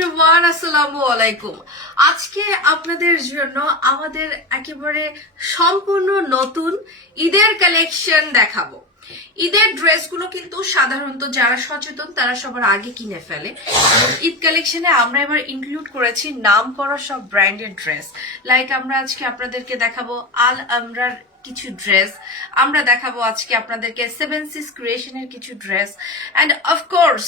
Everyone, আসসালামু আলাইকুম। আজকে আপনাদের জন্য আমাদের একেবারে সম্পূর্ণ নতুন ঈদের কালেকশন দেখাবো। ঈদের ড্রেসগুলো কিন্তু সাধারণত যারা সচেতন তারা সবার আগে কিনে ফেলে। ঈদ কালেকশনে আমরা এবার ইনক্লুড করেছি নাম করা সব ব্র্যান্ডেড ড্রেস। লাইক আমরা আজকে আপনাদেরকে দেখাবো আল আমরার কিছু ড্রেস, আমরা দেখাবো আজকে আপনাদেরকে 7 Cs ক্রিয়েশনের কিছু ড্রেস, অ্যান্ড অফকোর্স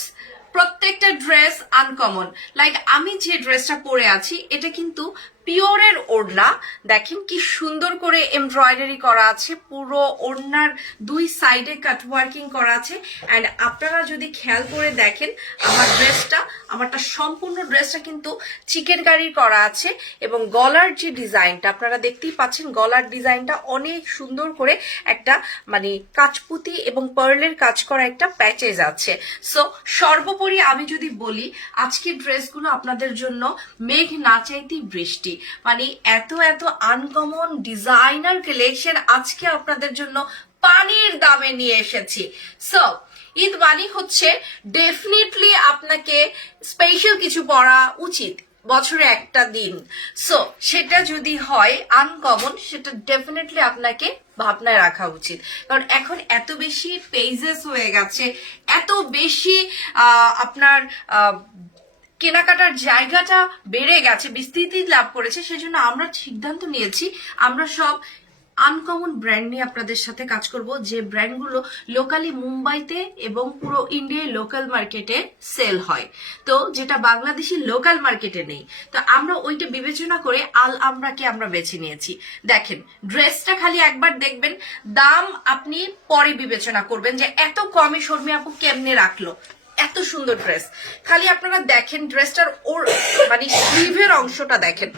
প্রত্যেকটা ড্রেস আনকমন। লাইক আমি যে ড্রেসটা পরে আছি এটা কিন্তু পিওরের ওড়না। দেখেন কি সুন্দর করে এমব্রয়ডারি করা আছে, পুরো ওড়নার দুই সাইডে কাটওয়ার্কিং করা আছে। অ্যান্ড আপনারা যদি খেয়াল করে দেখেন আমারটা সম্পূর্ণ ড্রেসটা কিন্তু চিকেন কারি করা আছে, এবং গলার যে ডিজাইনটা আপনারা দেখতেই পাচ্ছেন, গলার ডিজাইনটা অনেক সুন্দর করে একটা মানে কাচপুতি এবং পার্লের কাজ করা একটা প্যাচেজ আছে। সো সর্বোপরি আমি যদি বলি আজকের ড্রেসগুলো আপনাদের জন্য মেঘ না চাইতেই বৃষ্টি, মানে এত এত আনকমন ডিজাইনার কালেকশন আজকে আপনাদের জন্য পানির দামে নিয়ে এসেছি। সো ঈদ মানে হচ্ছে ডেফিনেটলি আপনাকে স্পেশাল কিছু পরা উচিত, বছরে একটা দিন। সো সেটা যদি হয় আনকমন, সেটা ডেফিনেটলি আপনাকে ভাবনায় রাখা উচিত। কারণ এখন এত বেশি পেজেস হয়ে গেছে, এত বেশি আপনার কেনাকাটার জায়গাটা বেড়ে গেছে, বিস্তৃতি লাভ করেছে। সেজন্য আমরা সিদ্ধান্ত নিয়েছি আমরা সব আনকমন ব্র্যান্ড নিয়ে আপনাদের সাথে কাজ করব, যে ব্র্যান্ডগুলো লোকালি মুম্বাইতে এবং পুরো ইন্ডিয়ায় লোকাল মার্কেটে সেল হয়, তো যেটা বাংলাদেশি লোকাল মার্কেটে নেই। তো আমরা ওইটা বিবেচনা করে আল আমরাকে আমরা বেছে নিয়েছি। দেখেন ড্রেসটা খালি একবার দেখবেন, দাম আপনি পরে বিবেচনা করবেন যে এত কমে শর্মি আপু কেমনে রাখলো। এত সুন্দর ড্রেস, খালি আপনারা দেখেন ড্রেসটার ওর মানে স্লিভের অংশটা দেখেন,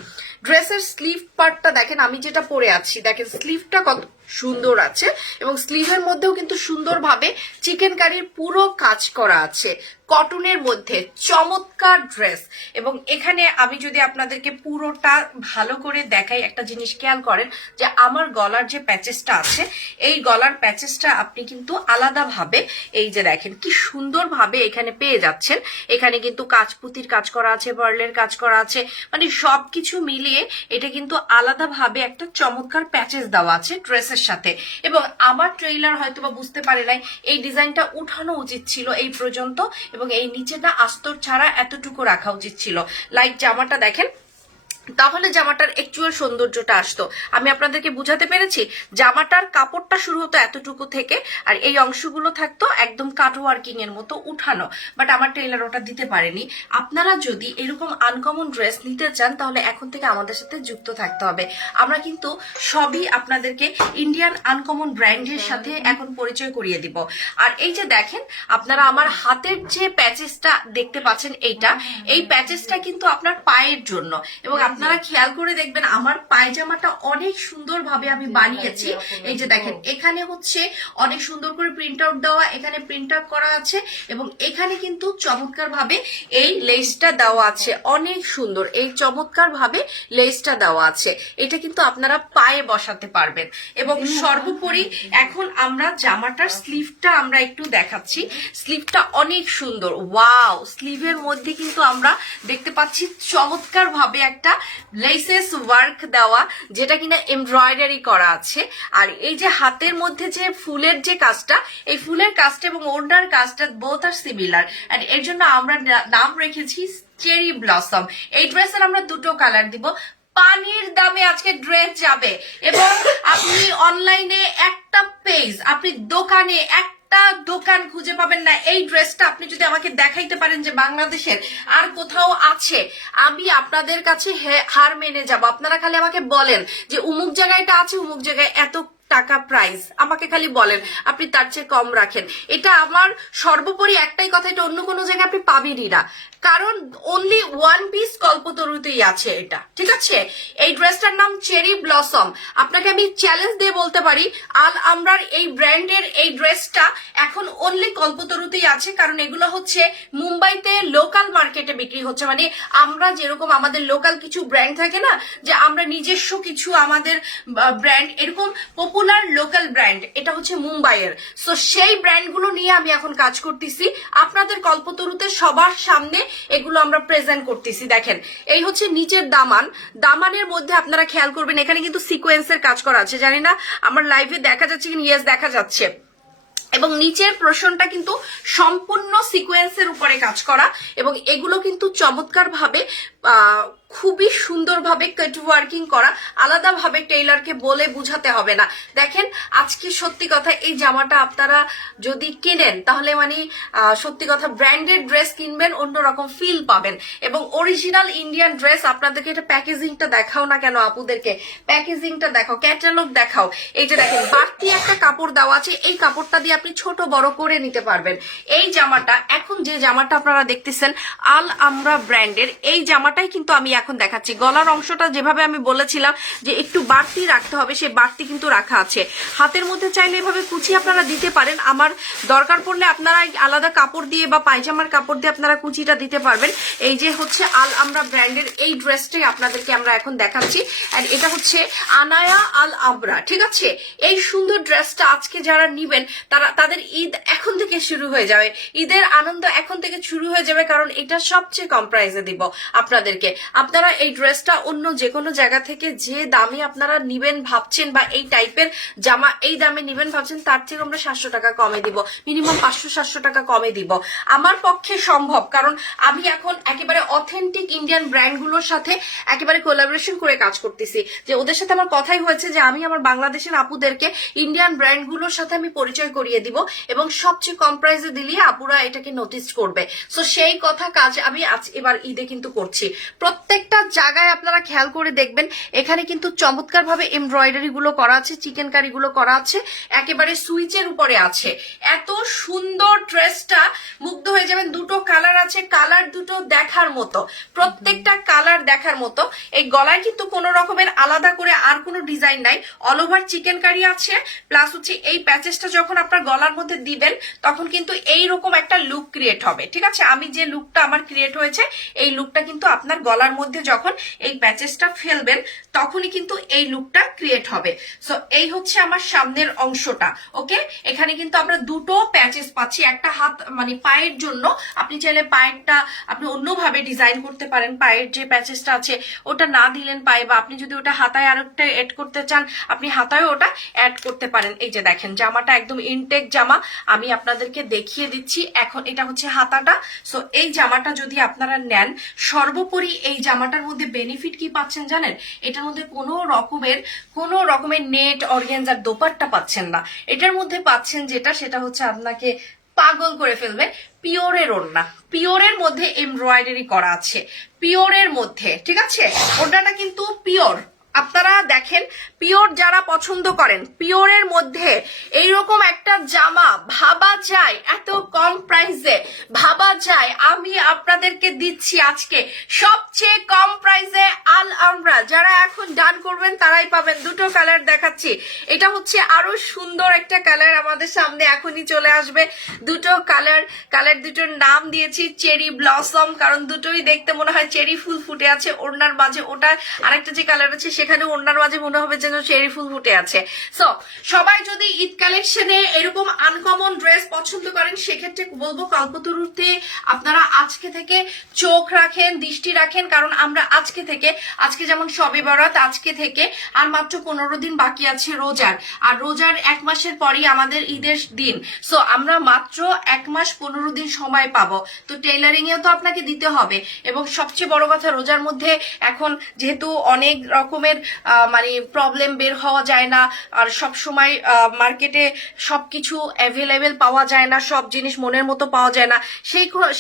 ড্রেসের স্লিভ পার্টটা দেখেন। আমি যেটা পরে আছি দেখেন স্লিভটা কত সুন্দর আছে, এবং স্লিভের মধ্যেও কিন্তু সুন্দরভাবে চিকেন কারির পুরো কাজ করা আছে কটনের মধ্যে। চমৎকার ড্রেস। এবং এখানে আমি যদি আপনাদেরকে পুরোটা ভালো করে দেখাই, একটা জিনিস খেয়াল করেন যে আমার গলার যে প্যাচেসটা আছে, এই গলার প্যাচেসটা আপনি কিন্তু আলাদাভাবে এই যে দেখেন কি সুন্দরভাবে এখানে পেয়ে যাচ্ছেন। এখানে কিন্তু কাচপুতির কাজ করা আছে, পার্লের কাজ করা আছে, মানে সবকিছু মিলিয়ে এটা কিন্তু আলাদাভাবে একটা চমৎকার প্যাচেস দেওয়া আছে ড্রেসের সাথে। এবং আমার ট্রেইলার হয়তো বা বুঝতে পারে নাই, এই ডিজাইনটা উঠানো উচিত ছিল এই পর্যন্ত, এবং এই নিচেটা আস্তর ছাড়া এতটুকু রাখা উচিত ছিল। লাইক জামাটা দেখেন, তাহলে জামাটার অ্যাকচুয়াল সৌন্দর্যটা আসতো। আমি আপনাদেরকে বুঝাতে পেরেছি? জামাটার কাপড়টা শুরু হতো এতটুকু থেকে, আর এই অংশগুলো থাকতো একদম কাটওয়ার্কিং এর মতো উঠানো, বাট আমার টেইলার ওটা দিতে পারেনি। আপনারা যদি এরকম আনকমন ড্রেস নিতে চান তাহলে এখন থেকে আমাদের সাথে যুক্ত থাকতে হবে। আমরা কিন্তু সবই আপনাদেরকে ইন্ডিয়ান আনকমন ব্র্যান্ডের সাথে এখন পরিচয় করিয়ে দিব। আর এই যে দেখেন আপনারা আমার হাতের যে প্যাচেসটা দেখতে পাচ্ছেন, এই প্যাচেসটা কিন্তু আপনার পায়ের জন্য, এবং আপনারা খেয়াল করে দেখবেন আমার পায়জামাটা অনেক সুন্দর ভাবে আমি বানিয়েছি। এই যে দেখেন এখানে হচ্ছে অনেক সুন্দর করে প্রিন্ট আউট দেওয়া, এখানে প্রিন্ট আউট করা আছে, এবং এখানে কিন্তু চমৎকার ভাবে এই লেসটা দেওয়া আছে, অনেক সুন্দর এই চমৎকার ভাবে লেসটা দেওয়া আছে। এটা কিন্তু আপনারা পায়ে বসাতে পারবেন। এবং সর্বোপরি এখন আমরা জামাটার স্লিভটা আমরা একটু দেখাচ্ছি। স্লিভটা অনেক সুন্দর, ওয়াও! স্লিভের মধ্যে কিন্তু আমরা দেখতে পাচ্ছি চমৎকার ভাবে একটা লেসেস ওয়ার্ক দেওয়া, যেটা কিনা এমব্রয়ডারি করা আছে। আর এই যে হাতের মধ্যে যে ফুলের যে কাজটা, এই ফুলের কাজটা এবং ওড়নার কাজটা বোথ আর সিমিলার, এন্ড এর জন্য আমরা নাম রেখেছি চেরি ব্লসম। এই ড্রেসের আমরা দুটো কালার দিব। পানির দামে আজকে ড্রেস যাবে, এবং আপনি অনলাইনে একটা পেজ, আপনি দোকানে দোকান খুঁজে পাবেন না। এই ড্রেসটা আপনি যদি আমাকে দেখাইতে পারেন যে বাংলাদেশের আর কোথাও আছে, আমি আপনাদের কাছে হার মেনে যাব। আপনারা খালি আমাকে বলেন যে অমুক জায়গায় এটা আছে, অমুক জায়গায় এত টাকা প্রাইস, আমাকে খালি বলেন, আপনি তার চেয়ে কম রাখেন। এটা আমার সর্বোপরি একটাই কথা, এটা অন্য কোনো জায়গায় আপনি পাবেনই না, কারণ অনলি ওয়ান পিস কল্পতরুতেই আছে এটা, ঠিক আছে? এই ড্রেসটার নাম চেরি ব্লসম। আপনাকে আমি চ্যালেঞ্জ দিয়ে বলতে পারি আল আমরার এই ব্র্যান্ডের এই ড্রেসটা এখন অনলি কল্পতরুতেই আছে, কারণ এগুলো হচ্ছে মুম্বাইতে লোকাল মার্কেটে বিক্রি হচ্ছে। মানে আমরা যেরকম আমাদের লোকাল কিছু ব্র্যান্ড থাকে না, যে আমরা নিজস্ব কিছু আমাদের ব্র্যান্ড, এরকম পপুলার লোকাল ব্র্যান্ড, এটা হচ্ছে মুম্বাইয়ের। সো সেই ব্র্যান্ডগুলো নিয়ে আমি এখন কাজ করতেছি আপনাদের কল্পতরুতে সবার সামনে এগুলো আমরা প্রেজেন্ট করতেছি। দেখেন এই হচ্ছে নিচের দামান, দামানের মধ্যে আপনারা খেয়াল করবেন এখানে কিন্তু সিকোয়েন্সের কাজ করা আছে। জানি না আমার লাইভে দেখা যাচ্ছে কি, ইয়েস দেখা যাচ্ছে। এবং নিচের পোরশনটা কিন্তু সম্পূর্ণ সিকোয়েন্সের উপরে কাজ করা, এবং এগুলো কিন্তু চমৎকার ভাবে খুবই সুন্দরভাবে কাট ওয়ার্কিং করা, আলাদাভাবে টেইলারকে বলে বুঝাতে হবে না। দেখেন আজকে সত্যি কথা এই জামাটা আপনারা যদি কেনেন তাহলে মানে সত্যি কথা ব্র্যান্ডেড ড্রেস কিনবেন, অন্যরকম ফিল পাবেন। এবং অরিজিনাল ইন্ডিয়ান ড্রেস, আপনাদেরকে এটা প্যাকেজিংটা দেখাও না কেন আপুদেরকে, প্যাকেজিংটা দেখাও, ক্যাটালগ দেখাও। এই যে দেখেন বাড়তি একটা কাপড় দেওয়া আছে, এই কাপড়টা দিয়ে আপনি ছোট বড় করে নিতে পারবেন। এই জামাটা এখন যে জামাটা আপনারা দেখতেছেন আল আমরা ব্র্যান্ডের, এই জামাটাই কিন্তু আমি এখন দেখাচ্ছি। গলার অংশটা যেভাবে আমি বলেছিলাম যে একটু বাড়তি রাখতে হবে, সেই বাড়তি কিন্তু রাখা আছে। হাতের মধ্যে চাইলে এভাবে কুচি আপনারা দিতে পারেন, আমার দরকার পড়লে আপনারা আলাদা কাপড় দিয়ে বা পায়জামার কাপড় দিয়ে আপনারা কুচিটা দিতে পারবেন। এই যে হচ্ছে আল আমরা ব্র্যান্ডের এই ড্রেসটাই আপনাদেরকে আমরা এখন দেখাচ্ছি, এন্ড এটা হচ্ছে আনায়া আল আবরা। ঠিক আছে, এই সুন্দর ড্রেসটা আজকে যারা নিবেন তাদের ঈদ এখন থেকে শুরু হয়ে যাবে, ঈদের আনন্দ এখন থেকে শুরু হয়ে যাবে, কারণ এটা সবচেয়ে কম প্রাইসে দিব আপনাদেরকে। আপনারা এই ড্রেসটা অন্য যে কোনো জায়গা থেকে যে দামে আপনারা নিবেন ভাবছেন, বা এই টাইপের জামা এই দামে নিবেন ভাবছেন, তার থেকে আমরা 700 টাকা কমে দিব, মিনিমাম 500-700 টাকা কমে দিব। আমার পক্ষে সম্ভব, কারণ আমি এখন একেবারে অথেন্টিক ইন্ডিয়ান ব্র্যান্ডগুলোর সাথে একেবারে কোলাবোরেশন করে কাজ করতেছি, যে ওদের সাথে আমার কথাই হয়েছে যে আমি আমার বাংলাদেশের আপুদেরকে ইন্ডিয়ান ব্র্যান্ডগুলোর সাথে আমি পরিচয় করিয়ে দিব, এবং সবচেয়ে কম প্রাইসে দিলে আপুরা এটাকে নোটিস করবে। সো সেই কথা কাজ আমি এবার ঈদে কিন্তু করছি। প্রত্যেকটা জায়গায় আপনারা খেয়াল করে দেখবেন এখানে কিন্তু চমৎকার ভাবে এমব্রয়ডারি গুলো করা আছে, চিকেন কারি গুলো করা আছে, একেবারে সুইচের উপরে আছে। এত সুন্দর ড্রেসটা মুগ্ধ হয়ে যাবেন। দুটো কালার আছে, কালার দুটো দেখার মতো, প্রত্যেকটা কালার দেখার মতো। এই গলায় কিন্তু কোনো রকমের আলাদা করে আর কোনো ডিজাইন নাই, অল ওভার চিকেন কারি আছে, প্লাস হচ্ছে এই প্যাচেসটা যখন আপনার গলার মধ্যে দিবেন তখন কিন্তু এইরকম একটা লুক ক্রিয়েট হবে। ঠিক আছে, আমি যে লুকটা আমার ক্রিয়েট হয়েছে এই লুকটা কিন্তু আপনার গলার মধ্যে যখন এই প্যাচেসটা ফেলবেন তখনই কিন্তু এই লুকটা ক্রিয়েট হবে। সো এই হচ্ছে আমার সামনের অংশটা। ওকে, এখানে কিন্তু আমরা দুটো প্যাচেস পাচ্ছি, একটা হাত মানে পায়ের জন্য, আপনি চাইলে পায়েরটা আপনি অন্যভাবে ডিজাইন করতে পারেন, পায়ের যে প্যাচেসটা আছে ওটা না দিলেন পায়ে, বা আপনি যদি ওটা হাতায় আরেকটা এড করতে চান আপনি হাতায় ওটা অ্যাড করতে পারেন। এই যে দেখেন জামাটা একদম ইনটেক জামা, আমি আপনাদেরকে দেখিয়ে দিচ্ছি। এখন এটা হচ্ছে হাতাটা। সো এই জামাটা যদি আপনারা নেন, সর্বোপরি এই জামাটার মধ্যে বেনিফিট কি পাচ্ছেন জানেন? এটার মধ্যে কোনো রকমের নেট অর্গানজার দোপাট্টা পাচ্ছেন না। এটার মধ্যে পাচ্ছেন যেটা, সেটা হচ্ছে আপনাকে পাগল করে ফেলবে, পিওরের ওড়না, পিওরের মধ্যে এমব্রয়ডারি করা আছে, পিওরের মধ্যে। ঠিক আছে, ওড়নাটা কিন্তু পিওর। আপনারা দেখেন, পিওর যারা পছন্দ করেন, পিওরের মধ্যে এইরকম একটা জামা ভাবা যায় এত কম প্রাইসে, ভাবা যায় আমি আপনাদেরকে দিচ্ছি আজকে সবচেয়ে কম প্রাইসে আল আমরা। যারা এখন ডান করবেন তারাই পাবেন। দুটো কালার দেখাচ্ছি, এটা হচ্ছে আরো সুন্দর একটা কালার আমাদের সামনে এখনই চলে আসবে। দুটো কালার দুটোর নাম দিয়েছি চেরি ব্লসম, কারণ দুটোই দেখতে মনে হয় চেরি ফুল ফুটে আছে ওড়নার মাঝে। ওটা আরেকটা যে কালার আছে সেখানে ওড়নার মাঝে মনে হবে যেন চেরি ফুল ফুটে আছে। সো সবাই যদি ঈদ কালেকশনে এরকম আনকমন ড্রেস পছন্দ করেন সেক্ষেত্রে বলবো কল্পতরুতে আপনারা আজকে থেকে চোখ রাখেন, দৃষ্টি রাখেন, কারণ আমরা আজকে যেমন শবে বরাত, আজকে থেকে আর মাত্র 15 দিন বাকি আছে রোজার, আর রোজার 1 মাসের পরই আমাদের ঈদের দিন। সো আমরা মাত্র 1 মাস 15 দিন সময় পাবো, তো টেইলারিং এও তো আপনাকে দিতে হবে। এবং সবচেয়ে বড় কথা, রোজার মধ্যে এখন যেহেতু অনেক রকমের মানে প্রবলেম, বের হওয়া যায় না, আর সব সময় মার্কেটে সবকিছু অ্যাভেলেবেল পাওয়া যায় না, সব জিনিস মনের মতো পাওয়া যায় না।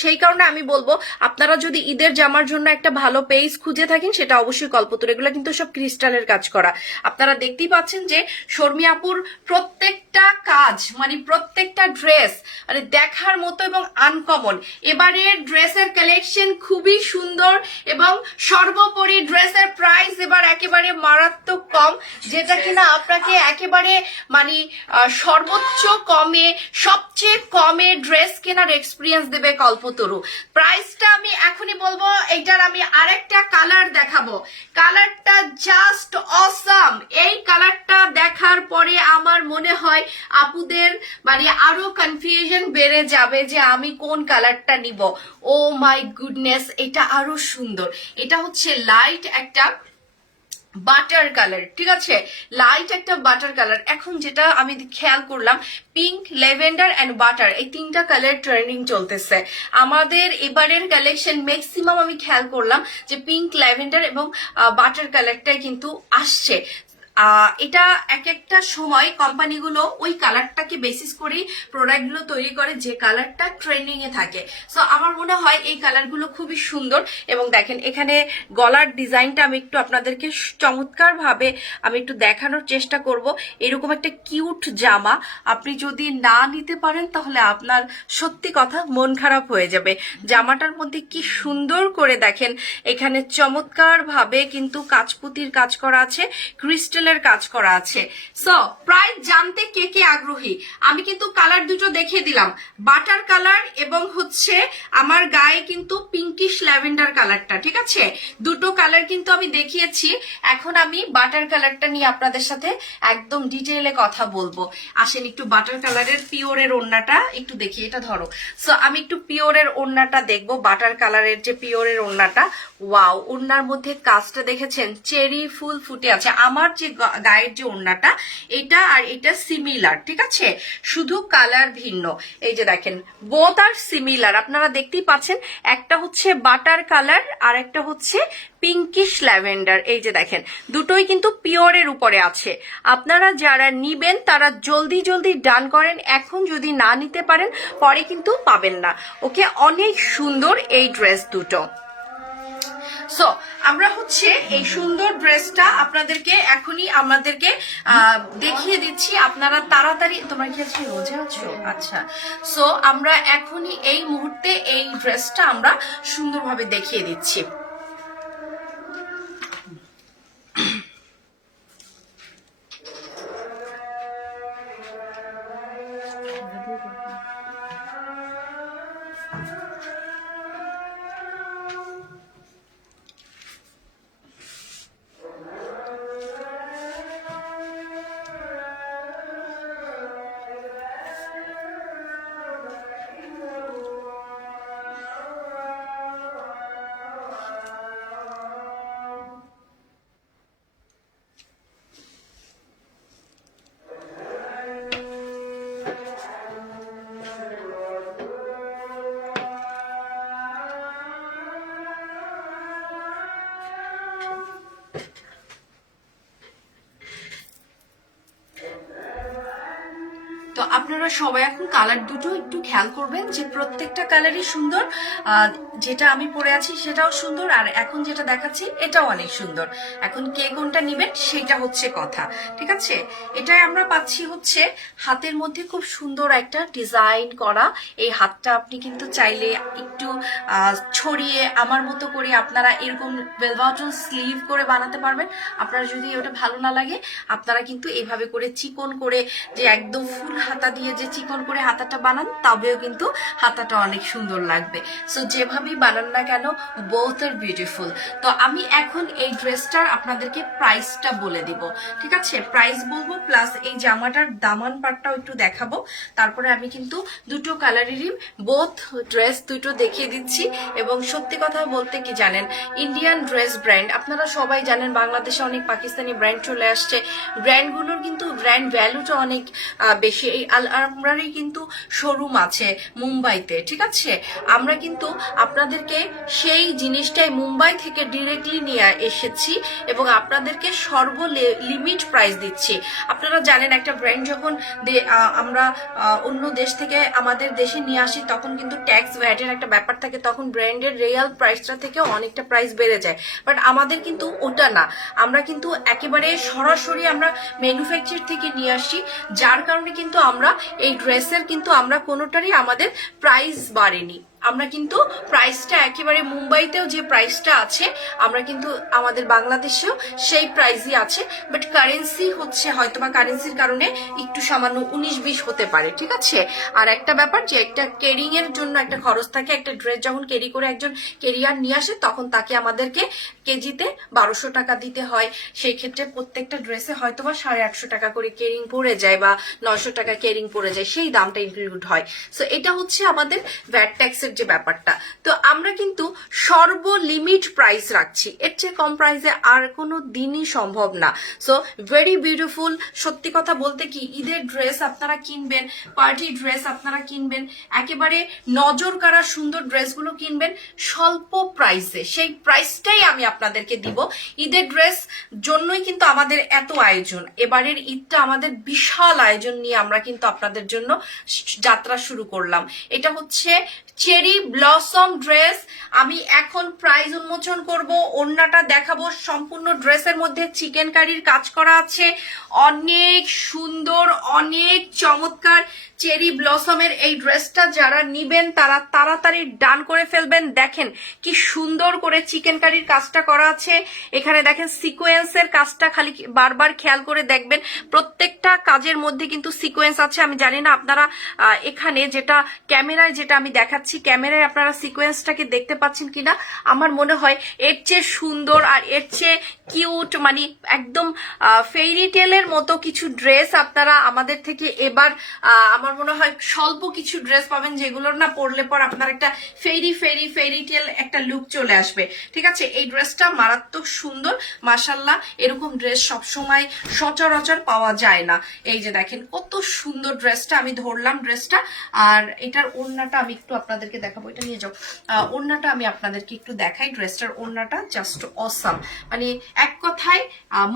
সেই কারণে আমি বলবো আপনারা যদি ঈদের জামার জন্য একটা ভালো পেজ খুঁজে থাকেন সেটা অবশ্যই কল্পতরু। এগুলো কিন্তু সব ক্রিস্টালের কাজ করা। আপনারা দেখতেই পাচ্ছেন যে শর্মি আপুর প্রত্যেকটা কাজ মানে প্রত্যেকটা ড্রেস মানে দেখার মতো এবং আনকমন। এবারের ড্রেসের কালেকশন খুবই সুন্দর, এবং সর্বোপরি ড্রেসের প্রাইস এবার একেবারে একেবারে মারাত্মক কম, যেটা কিনা আপনাকে একেবারে মানে সর্বোচ্চ কমে, সবচেয়ে কমে ড্রেস কেনার এক্সপিরিয়েন্স দেবে কল্পতরু। প্রাইসটা আমি এখনই বলবো। এইটার আমি আরেকটা কালার দেখাবো, কালারটা জাস্ট অসাম। এই কালারটা দেখার পরে আমার মনে হয় আপুদের মানে আরো কনফিউশন বেড়ে যাবে যে আমি কোন কালারটা নিব। ও মাই গুডনেস, এটা আরো সুন্দর। এটা হচ্ছে লাইট একটা বাটার কালার, ঠিক আছে, লাইট একটা বাটার কালার। এখন যেটা আমি খেয়াল করলাম, পিঙ্ক, ল্যাভেন্ডার এন্ড বাটার, এই তিনটা কালার ট্রেন্ডিং চলতেছে আমাদের এবারের কালেকশন। ম্যাক্সিমাম আমি খেয়াল করলাম যে পিঙ্ক, ল্যাভেন্ডার এবং বাটার কালারটাই কিন্তু আসছে। এটা এক একটা সময় কোম্পানিগুলো ওই কালারটাকে বেসিস করেই প্রোডাক্টগুলো তৈরি করে যে কালারটা ট্রেন্ডিং এ থাকে। সো আমার মনে হয় এই কালারগুলো খুবই সুন্দর। এবং দেখেন এখানে গলার ডিজাইনটা আমি একটু আপনাদেরকে চমৎকার ভাবে আমি একটু দেখানোর চেষ্টা করব। এরকম একটা কিউট জামা আপনি যদি না নিতে পারেন তাহলে আপনার সত্যি কথা মন খারাপ হয়ে যাবে। জামাটার মধ্যে কি সুন্দর করে দেখেন এখানে চমৎকার ভাবে কিন্তু কাজপুতির কাজ করা আছে, ক্রিস্টাল কাজ করা আছে। সো প্রাইস জানতে কে কে আগ্রহী? আমি কিন্তু কালার দুটো দেখিয়ে দিলাম, বাটার কালার এবং হচ্ছে আমার গায়ে কিন্তু পিঙ্কিশ ল্যাভেন্ডার কালারটা, ঠিক আছে, দুটো কালার কিন্তু আমি দেখিয়েছি। এখন আমি বাটার কালারটা নিয়ে আপনাদের সাথে একদম ডিটেইলে কথা বলবো। আসেন একটু বাটার কালারের পিওরের ওড়নাটা একটু দেখি, এটা ধরো। সো আমি একটু পিওরের ওড়নাটা দেখবো, বাটার কালারের যে পিওরের ওড়নাটা। ওয়াও, ওড়নার মধ্যে কাজটা দেখেছেন, চেরি ফুল ফুটে আছে। আমার যে গায়ের যে ওড়নাটা এটা আর এটা সিমিলার, ঠিক আছে, শুধু কালার ভিন্ন। এই যে দেখেন বোথ আর সিমিলার, আপনারা দেখতেই পাচ্ছেন, একটা হচ্ছে বাটার কালার আর একটা হচ্ছে পিঙ্কিশ ল্যাভেন্ডার। এই যে দেখেন দুটোই কিন্তু পিওরের উপরে আছে। আপনারা যারা নিবেন তারা জলদি জলদি ডান করেন, এখন যদি না নিতে পারেন পরে কিন্তু পাবেন না। ওকে, অনেক সুন্দর এই ড্রেস দুটো। সো আমরা হচ্ছে এই সুন্দর ড্রেসটা আপনাদেরকে এখনই আমাদেরকে দেখিয়ে দিচ্ছি। আপনারা তাড়াতাড়ি, তোমরা কি আজকে রোজা আছো? আচ্ছা, সো আমরা এখনই এই মুহূর্তে এই ড্রেসটা আমরা সুন্দরভাবে দেখিয়ে দিচ্ছি। তো আপনারা সবাই এখন কালার দুটো একটু খেয়াল করবেন যে প্রত্যেকটা কালারই সুন্দর। যেটা আমি পরে আছি সেটাও সুন্দর, আর এখন যেটা দেখাচ্ছি এটাও অনেক সুন্দর। এখন কে কোনটা নিবেন সেটা হচ্ছে কথা, ঠিক আছে। এটাই আমরা পাচ্ছি হচ্ছে হাতের মধ্যে খুব সুন্দর একটা ডিজাইন করা। এই হাতটা আপনি কিন্তু চাইলে একটু ছড়িয়ে আমার মতো করে আপনারা এরকম বেলবাটন স্লিভ করে বানাতে পারবেন। আপনারা যদি ওটা ভালো না লাগে আপনারা কিন্তু এইভাবে করে চিকন করে, যে একদম ফুল হাতা দিয়ে যে চিকন করে হাতাটা বানান, তবেও কিন্তু হাতাটা অনেক সুন্দর লাগবে। সো যেভাবেই বানান না কেন বোথ আর বিউটিফুল। তো আমি এখন এই ড্রেসটার আপনাদেরকে প্রাইসটা বলে দিব, ঠিক আছে, প্রাইস বলবো প্লাস এই জামাটার দামান পাটটাও একটু দেখাবো। তারপরে আমি কিন্তু দুটো কালারেরই বোথ ড্রেস দুটো দেখিয়ে দিচ্ছি। এবং সত্যি কথা বলতে কি জানেন, ইন্ডিয়ান ড্রেস ব্র্যান্ড আপনারা সবাই জানেন, বাংলাদেশে অনেক পাকিস্তানি ব্র্যান্ড চলে আসছে। ব্র্যান্ডগুলোর কিন্তু ব্র্যান্ড ভ্যালুটা অনেক বেশি। এই আল আমরারই কিন্তু শোরুম আছে মুম্বাইতে, ঠিক আছে। আমরা কিন্তু আপনাদেরকে সেই জিনিসটাই মুম্বাই থেকে ডিরেক্টলি নিয়ে এসেছি এবং আপনাদেরকে লিমিট প্রাইস দিচ্ছি। আপনারা জানেন একটা ব্র্যান্ড যখন আমরা অন্য দেশ থেকে আমাদের দেশে নিয়ে আসি তখন কিন্তু ট্যাক্স ভ্যাটের একটা ব্যাপার থাকে, তখন ব্র্যান্ডের রিয়াল প্রাইসটা থেকে অনেকটা প্রাইস বেড়ে যায়। বাট আমাদের কিন্তু ওটা না, আমরা কিন্তু একেবারে সরাসরি আমরা ম্যানুফ্যাকচার থেকে নিয়ে আসি, যার কারণে কিন্তু আমরা এই ড্রেসের কিন্তু আমরা কোনোটারই আমাদের প্রাইস বাড়েনি। আমরা কিন্তু প্রাইসটা একেবারে মুম্বাইতেও যে প্রাইসটা আছে আমরা কিন্তু আমাদের বাংলাদেশেও সেই প্রাইসই আছে, বাট কারেন্সি হচ্ছে হয়তো বা কারেন্সির কারণে একটু সামান্য 19-20 হতে পারে, ঠিক আছে। আর একটা ব্যাপার যে একটা ক্যারিং এর জন্য একটা খরচ থাকে, একটা ড্রেস যখন ক্যারি করে একজন ক্যারিয়ার নিয়ে আসে তখন তাকে আমাদেরকে কেজিতে 1200 টাকা দিতে হয়। সেই ক্ষেত্রে প্রত্যেকটা ড্রেসে হয়তো বা 850 টাকা করে কেরিং পড়ে যায় বা 900 টাকা কেরিং পড়ে যায়, সেই দামটা ইনক্লুড হয়। সো এটা হচ্ছে আমাদের ভ্যাট ট্যাক্সের যে ব্যাপারটা। তো আমরা কিন্তু সর্বলিমিট প্রাইস রাখছি, এর চেয়ে কম প্রাইসে আর কোনো দিনই সম্ভব না। So very beautiful. সত্যি কথা বলতে কি, ঈদের ড্রেস আপনারা কিনবেন, পার্টি ড্রেস আপনারা কিনবেন, একেবারে নজর কাড়া সুন্দর ড্রেসগুলো কিনবেন স্বল্প প্রাইসে, সেই প্রাইসটাই আমি আপনাদেরকে দিব। ঈদের ড্রেস জন্যই কিন্তু আমাদের এত আয়োজন। এবারের ঈদটা আমাদের বিশাল আয়োজন নিয়ে আমরা কিন্তু আপনাদের জন্য যাত্রা শুরু করলাম। এটা হচ্ছে চেরি ব্লসম ড্রেস। আমি এখন প্রাইস উন্মোচন করব, ওড়নাটা দেখাবো। সম্পূর্ণ ড্রেসের মধ্যে চিকেন কারির কাজ করা আছে, অনেক সুন্দর, অনেক চমৎকার। চেরি ব্লসমের এই ড্রেসটা যারা নিবেন তারা তাড়াতাড়ি ডান করে ফেলবেন। দেখেন কি সুন্দর করে চিকেন কারির কাজটা করা আছে। এখানে দেখেন সিকোয়েন্সের কাজটা, খালি বারবার খেয়াল করে দেখবেন, প্রত্যেকটা কাজের মধ্যে কিন্তু সিকোয়েন্স আছে। আমি জানি না আপনারা এখানে যেটা ক্যামেরায় যেটা আমি দেখাচ্ছি, ক্যামেরায় আপনারা সিকোয়েন্সটাকে দেখতে পাচ্ছেন কিনা। আমার মনে হয় এর চেয়ে সুন্দর আর এর চেয়ে কিউট, মানে একদম ফেইরি টেলের মতো কিছু ড্রেস আপনারা আমাদের থেকে এবার আমার মনে হয় স্বল্প কিছু ড্রেস পাবেন, যেগুলোর না পরলে পর আপনার একটা ফেরি টেল একটা লুক চলে আসবে, ঠিক আছে। এই ড্রেসটা মারাত্মক সুন্দর, মাশাল্লাহ। এরকম ড্রেস সবসময় সচরাচর পাওয়া যায় না। এই যে দেখেন কত সুন্দর ড্রেসটা, আমি ধরলাম ড্রেসটা। আর এটার ওড়নাটা আমি একটু আপনাদেরকে দেখাবো, এটা নিয়ে যাও। ওড়নাটা আমি আপনাদেরকে একটু দেখাই। ড্রেসটার ওড়নাটা জাস্ট অসাম, মানে এক কথায়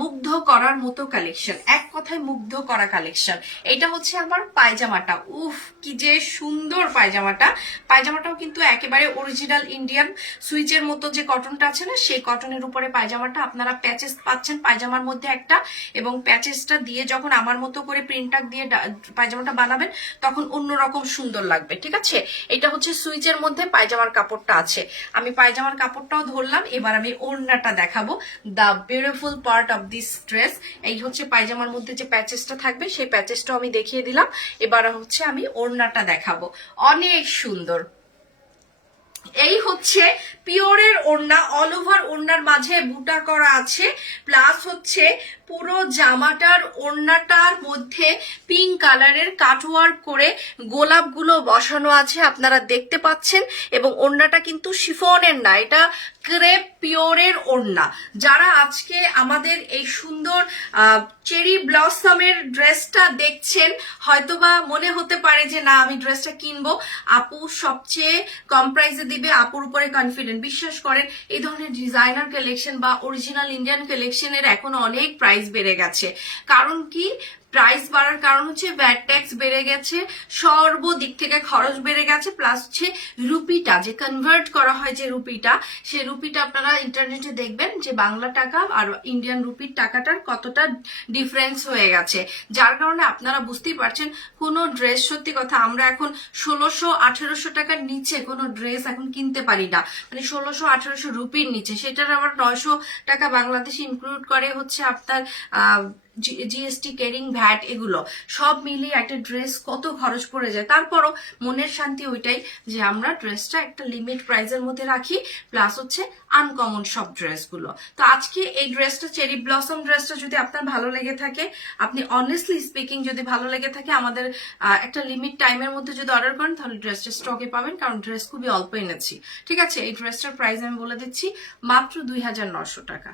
মুগ্ধ করার মতো কালেকশন, এক কথায় মুগ্ধ করা কালেকশন। এটা হচ্ছে আমার পায়জামাটা। উফ কি যে সুন্দর পায়জামাটা। পায়জামাটাও কিন্তু একেবারে অরিজিনাল ইন্ডিয়ান সুইচের মতো যে কটনটা আছে না, সেই কটনের উপরে পায়জামাটা। আপনারা প্যাচেস পাচ্ছেন পায়জামার মধ্যে একটা, এবং প্যাচেসটা দিয়ে যখন আমার মতো করে প্রিন্টার দিয়ে পায়জামাটা বানাবেন তখন অন্যরকম সুন্দর লাগবে, ঠিক আছে। এটা হচ্ছে সুইচের মধ্যে পায়জামার কাপড়টা আছে। আমি পায়জামার কাপড়টাও ধরলাম, এবার আমি ওড়নাটা দেখাবো। The beautiful part of this dress, এই হচ্ছে পায়জামার মধ্যে যে প্যাচেসটা থাকবে সেই প্যাচেসটাও আমি দেখিয়ে দিলাম। এবার হচ্ছে আমি ওড়নাটা দেখাবো, অনেক সুন্দর। এই হচ্ছে পিওরের ওড়না, অল ওভার ওড়নার মাঝে বুটা করা আছে, প্লাস হচ্ছে পুরো জামাটার ওড়নাটার মধ্যে পিঙ্ক কালারের কাটওয়ার্ক করে গোলাপগুলো বসানো আছে, আপনারা দেখতে পাচ্ছেন। এবং ওড়নাটা কিন্তু শিফনের না, এটা ক্রেপ পিওরের ওড়না। যারা আজকে আমাদের এই সুন্দর চেরি ব্লসমের ড্রেসটা দেখছেন, হয়তোবা মনে হতে পারে যে না আমি ড্রেসটা কিনবো, আপু সবচেয়ে কম প্রাইসে দিবে, আপুর উপরে কনফিডেন্ট। বিশ্বাস করেন এই ধরনের ডিজাইনার কালেকশন বা অরিজিনাল ইন্ডিয়ান কালেকশনের এখন অনেক প্রাইস বেড়ে গেছে। কারণ কি, প্রাইস বাড়ার কারণ হচ্ছে ভ্যাট ট্যাক্স বেড়ে গেছে, সর্বদিক থেকে খরচ বেড়ে গেছে, প্লাস হচ্ছে রুপিটা যে কনভার্ট করা হয়, যে রুপিটা, সেই রুপিটা আপনারা ইন্টারনেটে দেখবেন যে বাংলা টাকা আর ইন্ডিয়ান রুপির টাকাটার কতটা ডিফারেন্স হয়ে গেছে। যার কারণে আপনারা বুঝতেই পারছেন কোনো ড্রেস, সত্যি কথা আমরা এখন 1600-1800 টাকার নিচে কোনো ড্রেস এখন কিনতে পারি না, মানে 1600-1800 রুপির নিচে। সেটার আবার 900 টাকা বাংলাদেশ ইনক্লুড করে হচ্ছে আপনার জিএসটি, ক্যারিং, ভ্যাট, এগুলো সব মিলিয়ে একটা ড্রেস কত খরচ পড়ে যায়। তারপরও মনের শান্তি ওইটাই যে আমরা ড্রেসটা একটা লিমিট প্রাইসের মধ্যে রাখি, প্লাস হচ্ছে আনকমন সব ড্রেসগুলো। তো আজকে এই ড্রেসটা, চেরি ব্লসম ড্রেসটা যদি আপনার ভালো লেগে থাকে, আপনি অনেস্টলি স্পিকিং যদি ভালো লেগে থাকে, আমাদের একটা লিমিট টাইমের মধ্যে যদি অর্ডার করেন তাহলে ড্রেসটা স্টকে পাবেন, কারণ ড্রেস খুবই অল্প এনেছি, ঠিক আছে। এই ড্রেসটার প্রাইস আমি বলে দিচ্ছি মাত্র 2900 টাকা।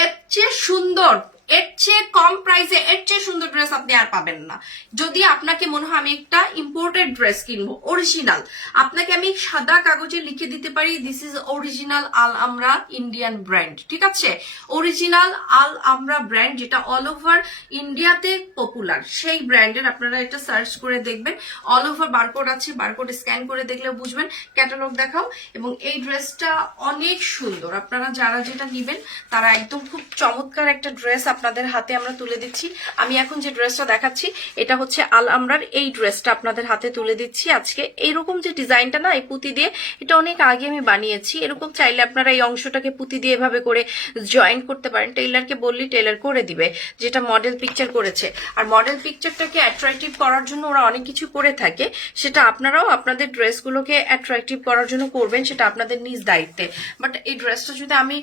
এর চেয়ে সুন্দর, এর চেয়ে কম প্রাইসে এর চেয়ে সুন্দর ড্রেস আপনি আর পাবেন না। যদি আপনাকে মনে হয় আমি একটা ইম্পোর্টেড ড্রেস কিনবো অরিজিনাল, আপনাকে আমি সাদা কাগজে লিখে দিতে পারি দিস ইজ অরিজিনাল আল আমরা ইন্ডিয়ান ব্র্যান্ড, ঠিক আছে। অরিজিনাল আল আমরা ব্র্যান্ড, যেটা অল ওভার ইন্ডিয়াতে পপুলার, সেই ব্র্যান্ডের আপনারা এটা সার্চ করে দেখবেন। অল ওভার বারকোড আছে, বারকোড স্ক্যান করে দেখলে বুঝবেন। ক্যাটালগ দেখাও। এবং এই ড্রেসটা অনেক সুন্দর, আপনারা যারা যেটা নিবেন তারা একদম খুব চমৎকার একটা ড্রেস আপনাদের হাতে আমরা তুলে দিচ্ছি। আমি এখন যে ড্রেসটা দেখাচ্ছি এটা হচ্ছে আল আমরার এই ড্রেসটা আপনাদের হাতে তুলে দিচ্ছি আজকে। এইরকম যে ডিজাইনটা না এই পুঁতি দিয়ে, এটা অনেক আগে আমি বানিয়েছি। এরকম চাইলে আপনারা এই অংশটাকে পুঁতি দিয়ে এভাবে করে জয়েন করতে পারেন। টেইলারকে বললি টেইলার করে দিবে, যেটা মডেল পিকচার করেছে। আর মডেল পিকচারটাকে অ্যাট্রাকটিভ করার জন্য ওরা অনেক কিছু করে থাকে, সেটা আপনারাও আপনাদের ড্রেসগুলোকে অ্যাট্রাকটিভ করার জন্য করবেন, সেটা আপনাদের নিজ দায়িত্বে। বাট এই ড্রেসটা যদি আমি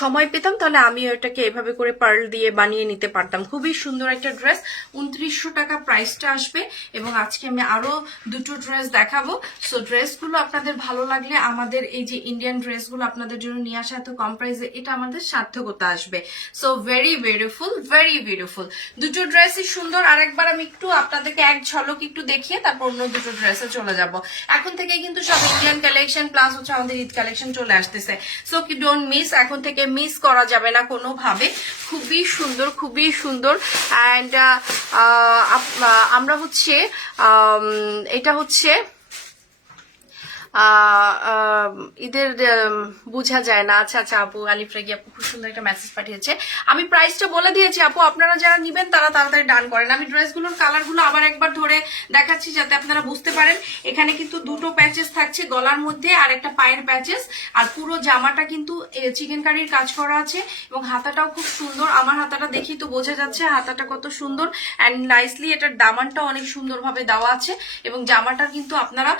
সময় পেতাম তাহলে আমি ওটাকে এভাবে করে পার্ল দিয়ে বানিয়ে নিতে পারতাম। খুবই সুন্দর একটা ড্রেস, 2900 টাকা প্রাইসটা আসবে। এবং আজকে আমি আরো দুটো ড্রেস দেখাবো। সো ড্রেসগুলো আপনাদের ভালো লাগলে আমাদের এই যে ইন্ডিয়ান ড্রেসগুলো আপনাদের জন্য নিয়ে আসা এত কম প্রাইসে, এটা আমাদের সার্থকতা আসবে। So very beautiful, very beautiful. দুটো ড্রেসই সুন্দর। আরেকবার আমি একটু আপনাদেরকে এক ঝলক একটু দেখিয়ে তারপর অন্য দুটো ড্রেসে চলে যাব। এখন থেকে কিন্তু সব ইন্ডিয়ান কালেকশন প্লাস হচ্ছে আমাদের ঈদ কালেকশন চলে আসতেছে। সো কি ডোন্ট মিস, এখন থেকে মিস করা যাবে না কোনোভাবে। খুবই সুন্দর, খুবই সুন্দর। অ্যান্ড আমরা হচ্ছে এটা হচ্ছে ঈদের বোঝা যায় না। আচ্ছা আচ্ছা আপু, আলিফ রাগি আপু খুব সুন্দর একটা মেসেজ পাঠিয়েছে। আমি প্রাইসটা বলে দিয়েছি আপু, আপনারা যারা নিবেন তারা তাড়াতাড়ি ডান করেন। আমি ড্রেসগুলোর কালারগুলো আবার একবার ধরে দেখাচ্ছি যাতে আপনারা বুঝতে পারেন। এখানে কিন্তু দুটো প্যাচেস থাকছে গলার মধ্যে আর একটা পায়ের প্যাচেস, আর পুরো জামাটা কিন্তু চিকেন কারির কাজ করা আছে এবং হাতাটাও খুব সুন্দর। আমার হাতাটা দেখি তো বোঝা যাচ্ছে হাতাটা কত সুন্দর অ্যান্ড নাইসলি এটার দামানটা অনেক সুন্দরভাবে দেওয়া আছে এবং জামাটা কিন্তু আপনারা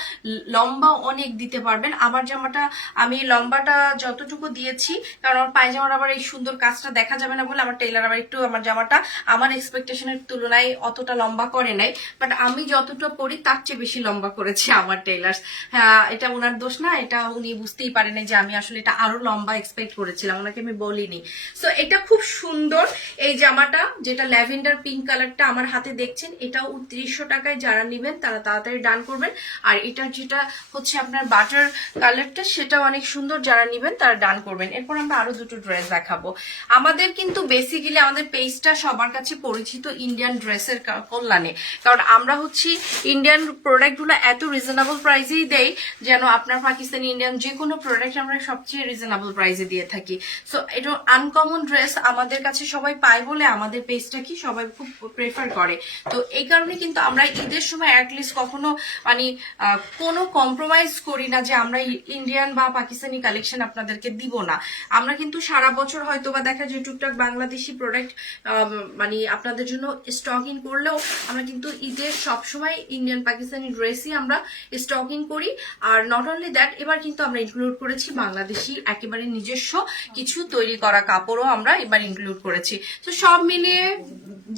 লম্বা অনেক দিতে পারবেন। আমার জামাটা আমি লম্বাটা যতটুকু দিয়েছি, কারণ আমার পায়জামার আবার এই সুন্দর কাজটা দেখা যাবে না বলে আমার টেইলার আবার একটু আমার জামাটা আমার এক্সপেকটেশনের তুলনায় অতটা লম্বা করে নাই, বাট আমি যতটা পরি তার চেয়ে বেশি লম্বা করেছে আমার টেইলার। হ্যাঁ, এটা ওনার দোষ না, এটা উনি বুঝতেই পারেন যে আমি আসলে এটা আরো লম্বা এক্সপেক্ট করেছিলাম, ওনাকে আমি বলিনি। সো এটা খুব সুন্দর এই জামাটা, যেটা ল্যাভেন্ডার পিঙ্ক কালারটা আমার হাতে দেখছেন, এটাও 2900 টাকায়। যারা নিবেন তারা তাড়াতাড়ি ডান করবেন। আর এটা যেটা হচ্ছে আপনার বাটার কালারটা, সেটাও অনেক সুন্দর, যারা নিবেন তারা ডান করবেন। এরপর আমরা আরো দুটো ড্রেস দেখাবো। আমাদের কিন্তু বেসিক্যালি আমাদের পেজটা সবার কাছে পরিচিত ইন্ডিয়ান ড্রেসের কল্যাণে, কারণ আমরা হচ্ছে ইন্ডিয়ান প্রোডাক্টগুলো এত রিজনেবল প্রাইসেই দেই যেন আপনার পাকিস্তানি ইন্ডিয়ান যে কোনো প্রোডাক্ট আমরা সবচেয়ে রিজনেবল প্রাইসে দিয়ে থাকি। সো এটা আনকমন ড্রেস আমাদের কাছে সবাই পায় বলে আমাদের পেজটা কি সবাই খুব প্রেফার করে। তো এই কারণে কিন্তু আমরা ঈদের সময় অ্যাটলিস্ট কখনো মানে কোনো কম্প্রোমাইজ করি না যে আমরা ইন্ডিয়ান বা পাকিস্তানি কালেকশন আপনাদেরকে দিব না। আমরা কিন্তু সারা বছর হয়তো বা দেখা যায় টুকটাক বাংলাদেশি প্রোডাক্ট মানে আপনাদের জন্য স্টক ইন করলেও আমরা কিন্তু ঈদের সবসময় ইন্ডিয়ান পাকিস্তানি ড্রেসই আমরা স্টক ইন করি। আর নট অনলি দ্যাট, এবার কিন্তু আমরা ইনক্লুড করেছি বাংলাদেশি একেবারে নিজস্ব কিছু তৈরি করা কাপড়ও আমরা এবার ইনক্লুড করেছি। তো সব মিলিয়ে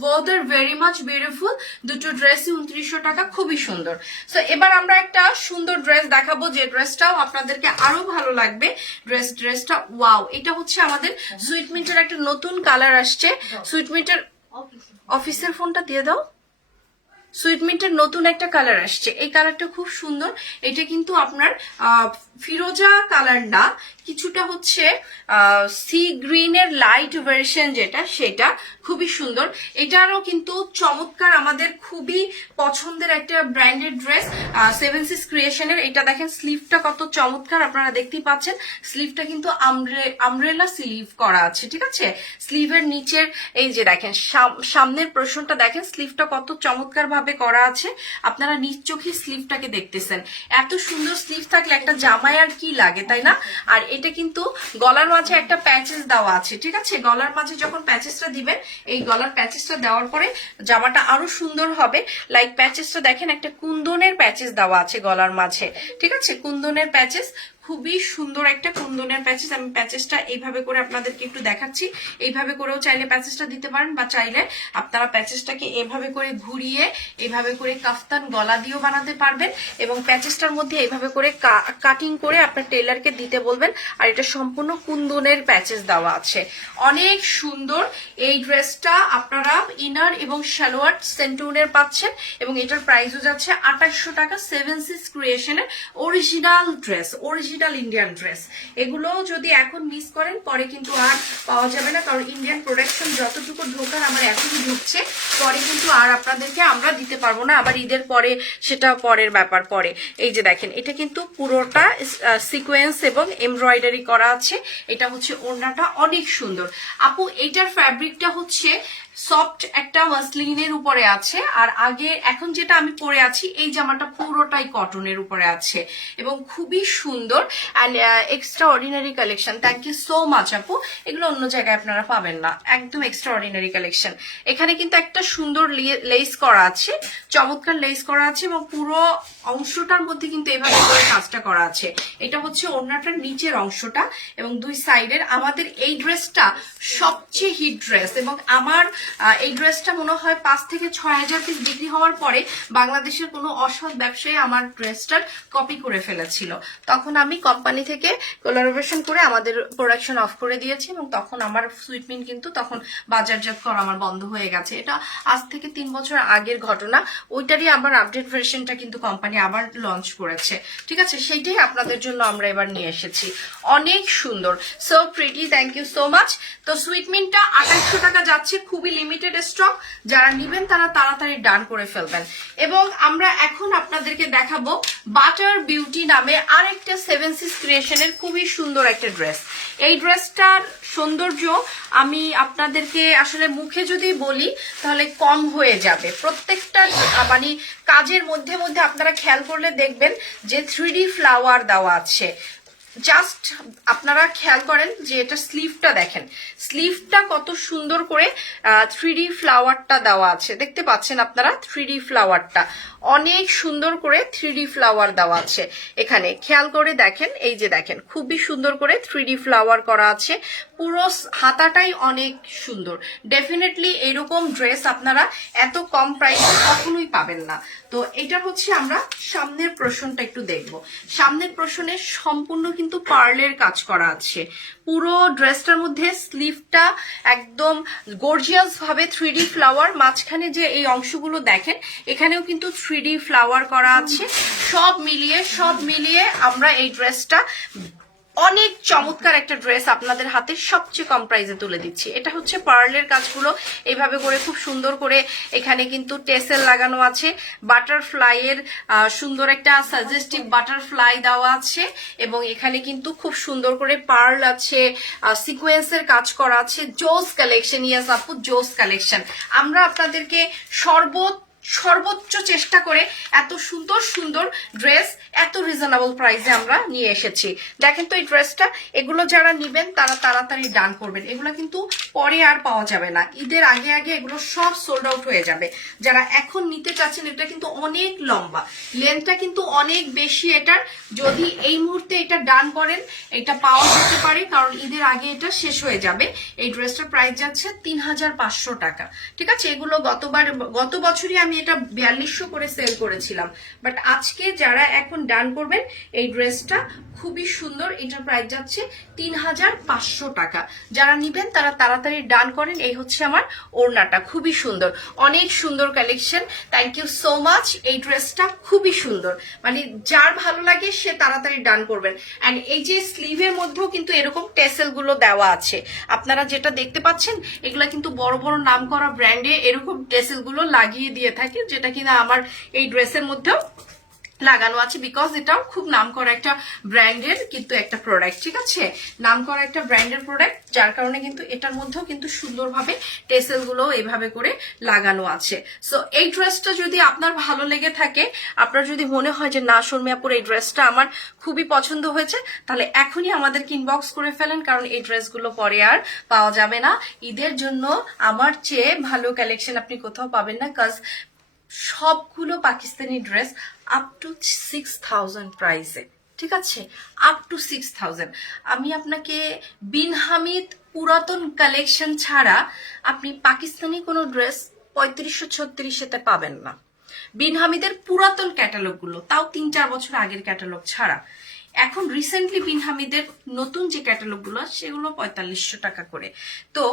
both are very much beautiful। দুটো ড্রেসই 2900 টাকা, খুবই সুন্দর। সো এবার আমরা একটা সুন্দর ড্রেস দেখাবো, যে ড্রেসটাও আপনাদেরকে আরো ভালো লাগবে। ড্রেসটা ওয়াও, এটা হচ্ছে আমাদের সুইট মিন্টের একটা নতুন কালার আসছে। সুইট মিন্টের অফিসের ফোনটা দিয়ে দাও। সুইট মিন্টের নতুন একটা কালার আসছে, এই কালারটা খুব সুন্দর। এটা কিন্তু আপনার ফিরোজা কালার না, কিছুটা হচ্ছে সি গ্রিনের লাইট ভার্সন যেটা, সেটা খুবই সুন্দর। এটারও কিন্তু চমৎকার, আমাদের খুবই পছন্দের একটা ব্র্যান্ডেড ড্রেস 7 ক্রিয়েশনের। এটা দেখেন স্লিভটা কত চমৎকার, আপনারা দেখতেই পাচ্ছেন। স্লিভটা কিন্তু আমব্রেলা স্লিভ করা আছে, ঠিক আছে। স্লিভের নিচের এই যে দেখেন সামনের পোরশনটা দেখেন, স্লিভটা কত চমৎকার ভাবে করা আছে। আপনারা নিজ চোখে স্লিভটাকে দেখতেছেন, এত সুন্দর স্লিভ থাকলে একটা জামায় আর কি লাগে, তাই না? আর এটা কিন্তু গলার মাঝে একটা প্যাচেস দেওয়া আছে, ঠিক আছে। গলার মাঝে যখন প্যাচেসটা দিবেন, এই গলার প্যাচেসটা দেওয়ার পরে জামাটা আরো সুন্দর হবে। লাইক প্যাচেসটা দেখেন, একটা কুন্দনের প্যাচেস দেওয়া আছে গলার মাঝে, ঠিক আছে। কুন্দনের প্যাচেস, খুবই সুন্দর একটা কুন্দনের প্যাচেস। আমি প্যাচেসটা এইভাবে করে আপনাদেরকে একটু দেখাচ্ছি। এইভাবে করেও চাইলে প্যাচেসটা দিতে পারেন, বা চাইলে আপনারা প্যাচেসটাকে এভাবে করে ঘুরিয়ে এইভাবে করে কাফতান গলা দিয়েও বানাতে পারবেন, এবং প্যাচেসটার মধ্যে এইভাবে করে কাটিং করে আপনার টেইলারকে দিতে বলবেন। আর এটা সম্পূর্ণ কুন্দনের প্যাচেস দেওয়া আছে, অনেক সুন্দর। এই ড্রেসটা আপনারা ইনার এবং সালোয়ার সেন্টুনের পাচ্ছেন, এবং এটার প্রাইসও যাচ্ছে 2800 টাকা। 7 ক্রিয়েশনের original dress, original original Indian dress. এগুলো যদি এখন মিস করেন পরে কিন্তু আর পাওয়া যাবে না, কারণ ইন্ডিয়ান প্রোডাকশন যতটুকু ঢোকার আমার এখনই ঢুকছে, পরে কিন্তু আর আপনাদেরকে আমরা দিতে পারবো না, আবার ঈদের পরে সেটা পরের ব্যাপার। পরে এই যে দেখেন, এটা কিন্তু পুরোটা সিকোয়েন্স এবং এমব্রয়ডারি করা আছে। এটা হচ্ছে ওড়নাটা, অনেক সুন্দর আপু। এইটার ফ্যাব্রিকটা হচ্ছে সফট একটা মাসলিনের উপরে আছে, আর আগে এখন যেটা আমি পরে আছি এই জামাটা পুরোটাই কটনের উপরে আছে এবং খুবই সুন্দর and extraordinary collection. Thank you so much আপু, এগুলো অন্য জায়গায় আপনারা পাবেন না, একদম এক্সট্রা অর্ডিনারি কালেকশন। এখানে কিন্তু একটা সুন্দর লেস করা আছে, চমৎকার লেস করা আছে এবং পুরো অংশটার মধ্যে কিন্তু এভাবে করে কাজটা করা আছে। এটা হচ্ছে ওড়নাটার নিচের অংশটা এবং দুই সাইডের। আমাদের এই ড্রেসটা সবচেয়ে হিট ড্রেস এবং আমার এই ড্রেসটা মনে হয় 5 থেকে 6,000 পিস বিক্রি হওয়ার পরে বাংলাদেশের কোনো অসৎ ব্যবসায়ী আমার ড্রেসটার কপি করে ফেলেছিল। তখন আমি কোম্পানি থেকে কোলাবোরেশন করে আমাদের প্রোডাকশন অফ করে দিয়েছি এবং তখন আমার সুইটমিন কিন্তু তখন বাজারজাত করা আমার বন্ধ হয়ে গেছে। এটা আজ থেকে 3 বছর আগের ঘটনা। ওইটারই আবার আপডেট ভার্সনটা কিন্তু কোম্পানি আবার লঞ্চ করেছে, ঠিক আছে? সেইটাই আপনাদের জন্য আমরা এবার নিয়ে এসেছি। অনেক সুন্দর, so pretty, thank you so much. তো সুইটমিনটা 2800 টাকা যাচ্ছে, খুবই লিমিটেড স্টক। যারা নিবেন তারা তাড়াতাড়ি ডান করে ফেলবেন। এবং আমরা এখন আপনাদেরকে দেখাবো বাটার বিউটি নামে আরেকটা 7 ক্রিয়েশনের খুবই সুন্দর একটা ড্রেস। এই ড্রেসটার সৌন্দর্য আমি আপনাদেরকে আসলে মুখে যদি বলি তাহলে কম হয়ে যাবে। প্রত্যেকটা মানে কাজের মধ্যে মধ্যে আপনারা খেয়াল করলে দেখবেন যে 3D ফ্লাওয়ার দেওয়া আছে। জাস্ট আপনারা খেয়াল করেন যে এটা স্লিভটা দেখেন, স্লিভটা কত সুন্দর করে 3D ফ্লাওয়ারটা দেওয়া আছে, দেখতে পাচ্ছেন আপনারা? 3D ফ্লাওয়ারটা অনেক সুন্দর করে 3D ফ্লাওয়ার দেওয়া আছে এখানে, খেয়াল করে দেখেন। এই যে দেখেন, খুবই সুন্দর করে 3D ফ্লাওয়ার করা আছে। পুরো হাতাটাই অনেক সুন্দর। ডেফিনেটলি এরকম ড্রেস আপনারা এত কম প্রাইসে কখনোই পাবেন না। তো এটা হচ্ছে আমরা সামনের পোরশনটা একটু দেখব। সামনের পোরশনে সম্পূর্ণ কিন্তু পার্লের কাজ করা আছে। পুরো ড্রেসটার মধ্যে স্লিভটা একদম গর্জিয়াস ভাবে 3D ফ্লাওয়ার, মাঝখানে যে এই অংশগুলো দেখেন এখানেও কিন্তু 3D ফ্লাওয়ার করা আছে। সব মিলিয়ে আমরা এই ড্রেসটা অনেক চমৎকার একটা ড্রেস আপনাদের হাতে সবচেয়ে কম প্রাইসে তুলে দিচ্ছি। এটা হচ্ছে পার্লের কাজগুলো এইভাবে করে খুব সুন্দর করে, এখানে কিন্তু টেসেল লাগানো আছে, বাটারফ্লাই এর সুন্দর একটা সাজেস্টিভ বাটারফ্লাই দেওয়া আছে এবং এখানে কিন্তু খুব সুন্দর করে পার্ল আছে, সিকোয়েন্সের কাজ করা আছে। জোস কালেকশন, ইয়াস আপু, জোস কালেকশন। আমরা আপনাদেরকে সর্বোচ্চ চেষ্টা করে এত সুন্দর সুন্দর ড্রেস এত রিজনেবল প্রাইসে আমরা নিয়ে এসেছি। দেখেন তো এই ড্রেসটা, এগুলো যারা নিবেন তারা তাড়াতাড়ি ডান করবেন। এগুলো কিন্তু পরে আর পাওয়া যাবে না, ঈদের আগে আগে এগুলো সব সোল্ড আউট হয়ে যাবে। যারা এখন নিতে চাচ্ছেন, এটা কিন্তু অনেক লম্বা, লেন্থটা কিন্তু অনেক বেশি এটার। যদি এই মুহূর্তে এটা ডান করেন এটা পাওয়া যেতে পারে, কারণ ঈদের আগে এটা শেষ হয়ে যাবে। এই ড্রেসটার প্রাইস যাচ্ছে 3,500 টাকা, ঠিক আছে? এগুলো গত বছরই আমি এটা 4200 করে সেল করেছিলাম, বাট আজকে যারা এখন ডান করবেন এই ড্রেসটা খুবই সুন্দর, এটার প্রাইস যাচ্ছে 3,500 টাকা। যারা নিবেন তারা তাড়াতাড়ি ডান করেন। এই হচ্ছে আমার ওড়নাটা, খুবই সুন্দর, অনেক সুন্দর collection. Thank you so much. এই ড্রেসটা খুবই সুন্দর, মানে যার ভালো লাগে সে তাড়াতাড়ি ডান করবেন। এন্ড এই যে স্লিভের মধ্যেও কিন্তু এরকম টেসেল গুলো দেওয়া আছে, আপনারা যেটা দেখতে পাচ্ছেন এগুলা কিন্তু বড় বড় নাম করা ব্র্যান্ডে এরকম টেসেল গুলো লাগিয়ে দিয়ে থাকে, যেটা কিনা আমার এই ড্রেসের মধ্যেও লাগানো আছে, বিকজ এটাও খুব নাম করা একটা ব্র্যান্ডের কিন্তু একটা প্রোডাক্ট, ঠিক আছে? নাম করা একটা ব্র্যান্ডের প্রোডাক্ট, যার কারণে কিন্তু এটার মধ্যেও কিন্তু সুন্দরভাবে টেসেল গুলো এভাবে করে লাগানো আছে। সো এই ড্রেসটা যদি আপনার ভালো লেগে থাকে, আপনার যদি মনে হয় যে না শর্মি আপুর এই ড্রেসটা আমার খুবই পছন্দ হয়েছে, তাহলে এখনই আমাদেরকে ইনবক্স করে ফেলেন, কারণ এই ড্রেসগুলো পরে আর পাওয়া যাবে না। ঈদের জন্য আমার চেয়ে ভালো কালেকশন আপনি কোথাও পাবেন না, কাজ সবগুলো পাকিস্তানি ড্রেস আপ টু 6,000 প্রাইসে, ঠিক আছে? Up to 6,000। আমি আপনাকে বিন হামিদ পুরাতন কালেকশন ছাড়া আপনি পাকিস্তানি কোনো ড্রেস 3500-3600-তে পাবেন না। বিন হামিদের পুরাতন ক্যাটালগ গুলো, তাও 3-4 বছর আগের ক্যাটালগ ছাড়া। এখন রিসেন্টলি বিন হামিদের নতুন যে ক্যাটালগ গুলো সেগুলো 4500 টাকা করে। তো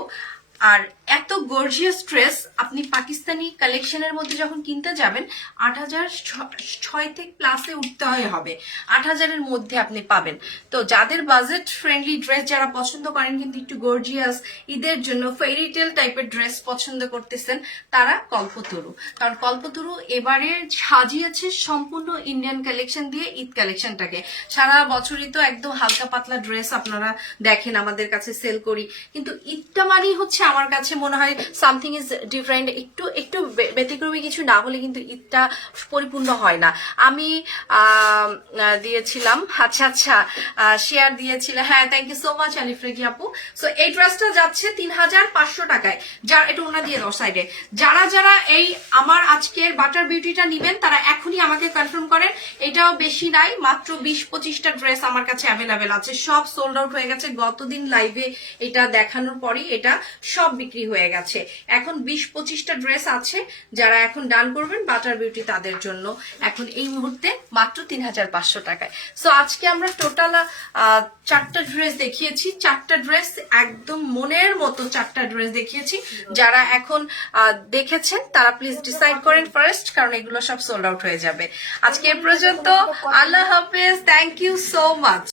আর এত গর্জিয়াস ড্রেস আপনি পাকিস্তানি কালেকশনের মধ্যে যখন কিনতে যাবেন 8,006 থেকে প্লাসে উঠতে হবে, 8,000-এর মধ্যে আপনি পাবেন। তো যাদের বাজেট ফ্রেন্ডলি ড্রেস যারা পছন্দ করেন কিন্তু একটু গর্জিয়াস ঈদের জন্য ফেরিটেল টাইপের ড্রেস পছন্দ করতেছেন তারা কল্পতরু, কারণ কল্পতরু এবারে সাজিয়েছে সম্পূর্ণ ইন্ডিয়ান কালেকশন দিয়ে ঈদ কালেকশনটাকে। সারা বছরই তো একদম হালকা পাতলা ড্রেস আপনারা দেখেন আমাদের কাছে সেল করি, কিন্তু ঈদটা মানেই হচ্ছে আমার কাছে মনে হয় সামথিং ইজ ডিফারেন্ট, একটু একটু ব্যতিক্রমী কিছু না হলে কিন্তু ঈদটা পরিপূর্ণ হয় না। আমি দিয়েছিলাম, আচ্ছা আচ্ছা শেয়ার দিয়েছিলাম, হ্যাঁ থ্যাংক ইউ সো মাচ আলিফ রেখি আপু। সো এই ড্রেসটা যাচ্ছে 3,500 টাকায়। যারা এটা ওনা দিয়ে দাও সাইডে, যারা যারা এই আমার আজকের বাটার বিউটিটা নিবেন তারা এখনই আমাকে কনফার্ম করেন। এটাও বেশি নাই, মাত্র 20-25টা ড্রেস আমার কাছে অ্যাভেলেবেল আছে, সব সোল্ড আউট হয়ে গেছে। গতদিন লাইভে এটা দেখানোর পরই এটা সব বিক্রি হয়ে গেছে। এখন 20-25টা ড্রেস আছে, যারা এখন ডান করবেন বাটার বিউটি তাদের জন্য এখন এই মুহূর্তে মাত্র 3,500 টাকায়। সো আজকে আমরা টোটাল 4টা ড্রেস দেখিয়েছি, 4টা ড্রেস একদম মনের মতো 4টা ড্রেস দেখিয়েছি। যারা এখন দেখেছেন তারা প্লিজ ডিসাইড করেন ফার্স্ট, কারণ এগুলো সব সোল্ড আউট হয়ে যাবে। আজকে এ পর্যন্ত, আল্লাহ হাফেজ, থ্যাংক ইউ সো মাচ।